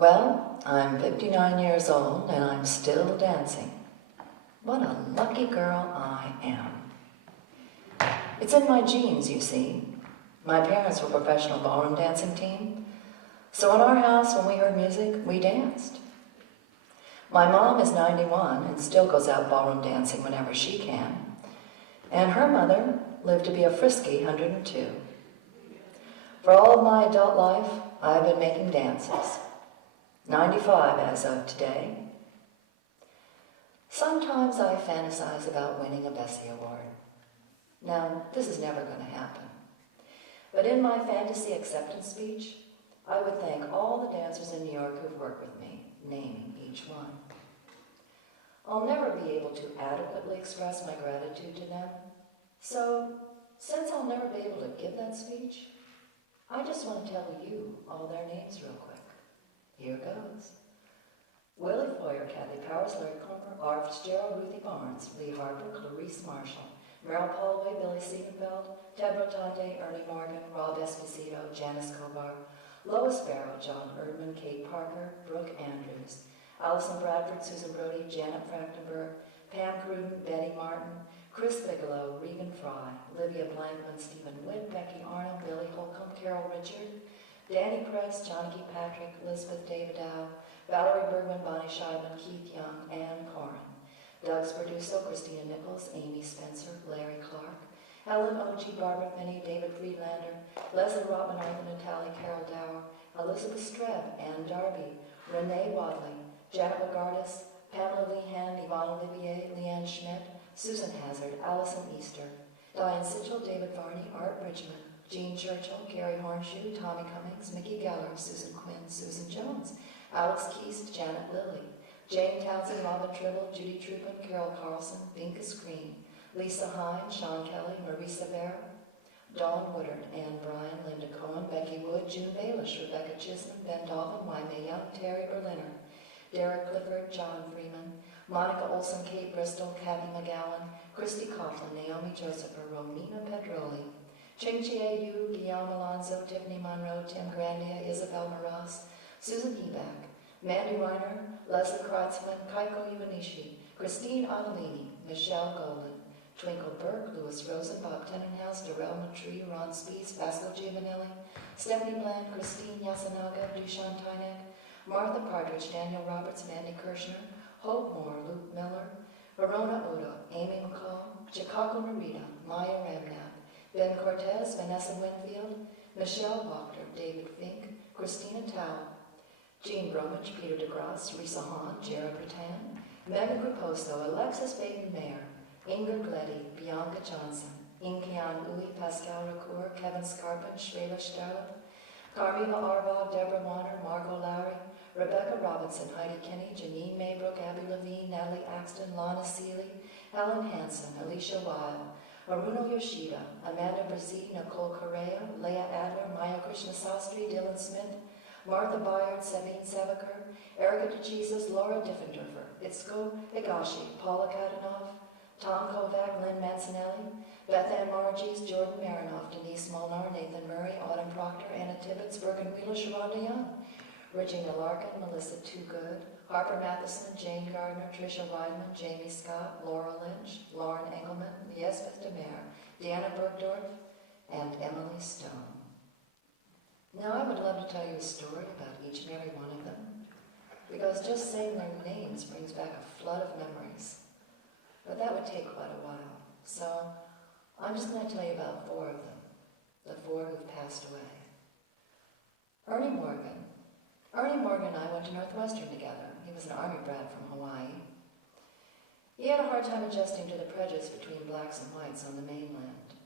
Well, I'm 59 years old and I'm still dancing. What a lucky girl I am. It's in my genes, you see. My parents were a professional ballroom dancing team, so in our house, when we heard music, we danced. My mom is 91 and still goes out ballroom dancing whenever she can, and her mother lived to be a frisky 102. For all of my adult life, I've been making dances. 95 as of today. Sometimes I fantasize about winning a Bessie Award. Now, this is never going to happen. But in my fantasy acceptance speech, I would thank all the dancers in New York who've worked with me, naming each one. I'll never be able to adequately express my gratitude to them, so since I'll never be able to give that speech, I just want to tell you all their names real quick. Here goes. Willie Foyer, Kathy Powers, Larry Comer, R. Fitzgerald, Ruthie Barnes, Lee Harper, Clarice Marshall, Merrill Holloway, Billy Siegenfeld, Ted Rotante, Ernie Morgan, Rob Esposito, Janice Kovar, Lois Barrow, John Erdman, Kate Parker, Brooke Andrews, Allison Bradford, Susan Brody, Janet Frachtenberg, Pam Cruden, Betty Martin, Chris Bigelow, Regan Fry, Olivia Blankman, Stephen Witt, Becky Arnold, Billy Holcomb, Carol Richard, Danny Press, John G. Patrick, Elizabeth David Dow, Valerie Bergman, Bonnie Scheibman, Keith Young, Ann Corin, Doug Sperduso, Christina Nichols, Amy Spencer, Larry Clark, Helen O.G., Barbara Finney, David Friedlander, Leslie Rotman, Arthur Natali, Carol Dower, Elizabeth Streb, Ann Darby, Renee Wadley, Janet Lagardis, Pamela Lehan, Yvonne Olivier, Leanne Schmidt, Susan Hazard, Allison Easter, Diane Sitchell, David Varney, Art Bridgman, Jean Churchill, Gary Hornshoe, Tommy Cummings, Mickey Geller, Susan Quinn, Susan Jones, Alex Keast, Janet Lilly, Jane Townsend, Robin Tribble, Judy Trupin, Carol Carlson, Binkus Green, Lisa Hine, Sean Kelly, Marisa Vera, Dawn Woodard, Ann Bryan, Linda Cohen, Becky Wood, June Baelish, Rebecca Chisholm, Ben Dobbin, Waimea Young, Terry Berliner, Derek Clifford, John Freeman, Monica Olson, Kate Bristol, Kathy McGowan, Christy Coughlin, Naomi Josepher, Romina Pedroli, Ching Chie Yu, Guillaume Alonso, Tiffany Monroe, Tim Grandia, Isabel Maras, Susan Eback, Mandy Reiner, Leslie Kreitzman, Kaiko Iwanishi, Christine Adelini, Michelle Golden, Twinkle Burke, Louis Rosen, Bob Tenenhouse, Darrell Matree, Ron Spees, Vasco Giovanelli, Stephanie Bland, Christine Yasunaga, Dushan Tynek, Martha Partridge, Daniel Roberts, Mandy Kirshner, Hope Moore, Luke Miller, Verona Odo, Amy McCall, Chicago Narita, Maya Ramnath, Ben Cortez, Vanessa Winfield, Michelle Wachter, David Fink, Christina Tao, Jean Bromwich, Peter DeGrasse, Risa Hahn, Jared Rattan, Megan Gruposo, Alexis Baden Mayer, Ingrid Gleddy, Bianca Johnson, Inkian Ui, Pascal Ricoeur, Kevin Scarpin, Shvela Sterlin, Carmela Arbaugh, Deborah Warner, Margot Lowry, Rebecca Robinson, Heidi Kinney, Janine Maybrook, Abby Levine, Natalie Axton, Lana Seeley, Helen Hansen, Alicia Weil, Aruno Yoshida, Amanda Brzee, Nicole Correa, Leah Adler, Maya Krishna Sastry, Dylan Smith, Martha Byard, Sabine Savaker, Erica DeJesus, Laura Diffenderfer, Itzko Higashi, Paula Kadanoff, Tom Kovac, Lynn Mancinelli, Beth Ann Margies, Jordan Marinoff, Denise Molnar, Nathan Murray, Autumn Proctor, Anna Tibbetts, Bergen Wheeler, Sharonda Young, Regina Larkin, Melissa Toogood, Harper Matheson, Jane Gardner, Tricia Weidman, Jamie Scott, Laura Lynch, Lauren Engelman, Yesbeth DeMare, Deanna Bergdorf, and Emily Stone. Now I would love to tell you a story about each and every one of them, because just saying their names brings back a flood of memories. But that would take quite a while, so I'm just going to tell you about 4 of them, the 4 who've passed away. Ernie Morgan. Ernie Morgan and I went to Northwestern together. He was an Army brat from Hawaii. He had a hard time adjusting to the prejudice between blacks and whites on the mainland.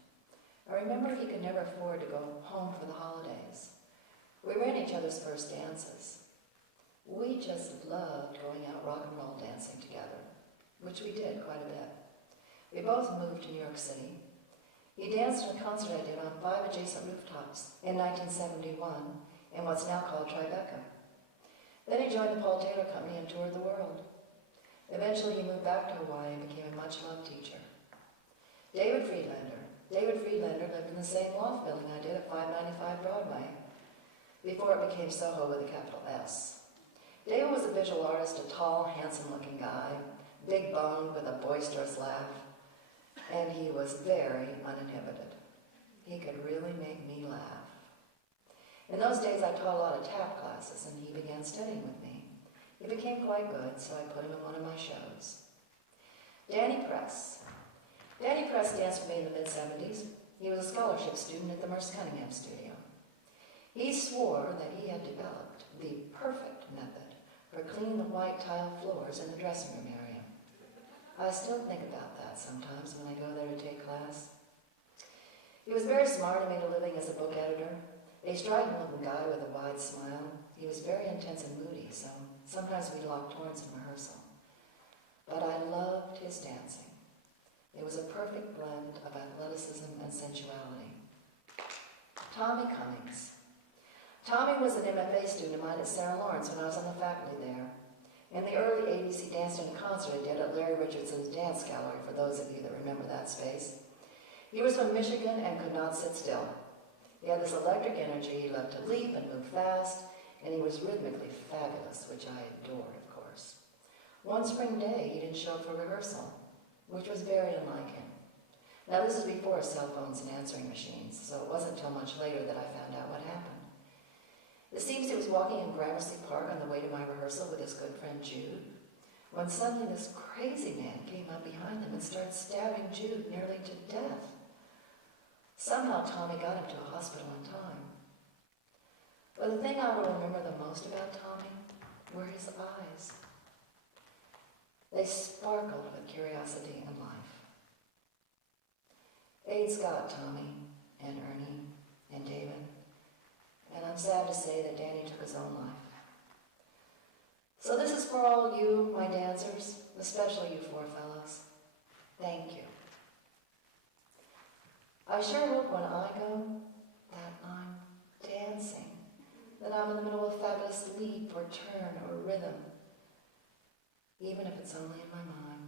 I remember he could never afford to go home for the holidays. We ran each other's first dances. We just loved going out rock and roll dancing together, which we did quite a bit. We both moved to New York City. He danced in a concert I did on 5 adjacent rooftops in 1971 in what's now called Tribeca. Then he joined the Paul Taylor Company and toured the world. Eventually he moved back to Hawaii and became a much-loved teacher. David Friedlander. David Friedlander lived in the same loft building I did at 595 Broadway, before it became Soho with a capital S. David was a visual artist, a tall, handsome-looking guy, big-boned with a boisterous laugh, and he was very uninhibited. He could really make me laugh. In those days, I taught a lot of tap classes, and he began studying with me. He became quite good, so I put him in one of my shows. Danny Press. Danny Press danced with me in the mid-'70s. He was a scholarship student at the Merce Cunningham studio. He swore that he had developed the perfect method for cleaning the white tile floors in the dressing room area. I still think about that sometimes when I go there to take class. He was very smart and made a living as a book editor. A striking-looking guy with a wide smile. He was very intense and moody, so sometimes we locked horns in rehearsal. But I loved his dancing. It was a perfect blend of athleticism and sensuality. Tommy Cummings. Tommy was an MFA student of mine at Sarah Lawrence when I was on the faculty there. In the early 80s, he danced in a concert I did at Larry Richardson's Dance Gallery, for those of you that remember that space. He was from Michigan and could not sit still. He had this electric energy, he loved to leap and move fast, and he was rhythmically fabulous, which I adored, of course. One spring day, he didn't show up for rehearsal, which was very unlike him. Now, this is before cell phones and answering machines, so it wasn't until much later that I found out what happened. It seems he was walking in Gramercy Park on the way to my rehearsal with his good friend Jude, when suddenly this crazy man came up behind them and started stabbing Jude nearly to death. Somehow Tommy got him to a hospital in time. But the thing I will remember the most about Tommy were his eyes. They sparkled with curiosity and life. AIDS got Tommy and Ernie and David, and I'm sad to say that Danny took his own life. So this is for all you, my dancers, especially you four fellows. Thank you. I sure hope when I go that I'm dancing, that I'm in the middle of a fabulous leap or turn or rhythm, even if it's only in my mind.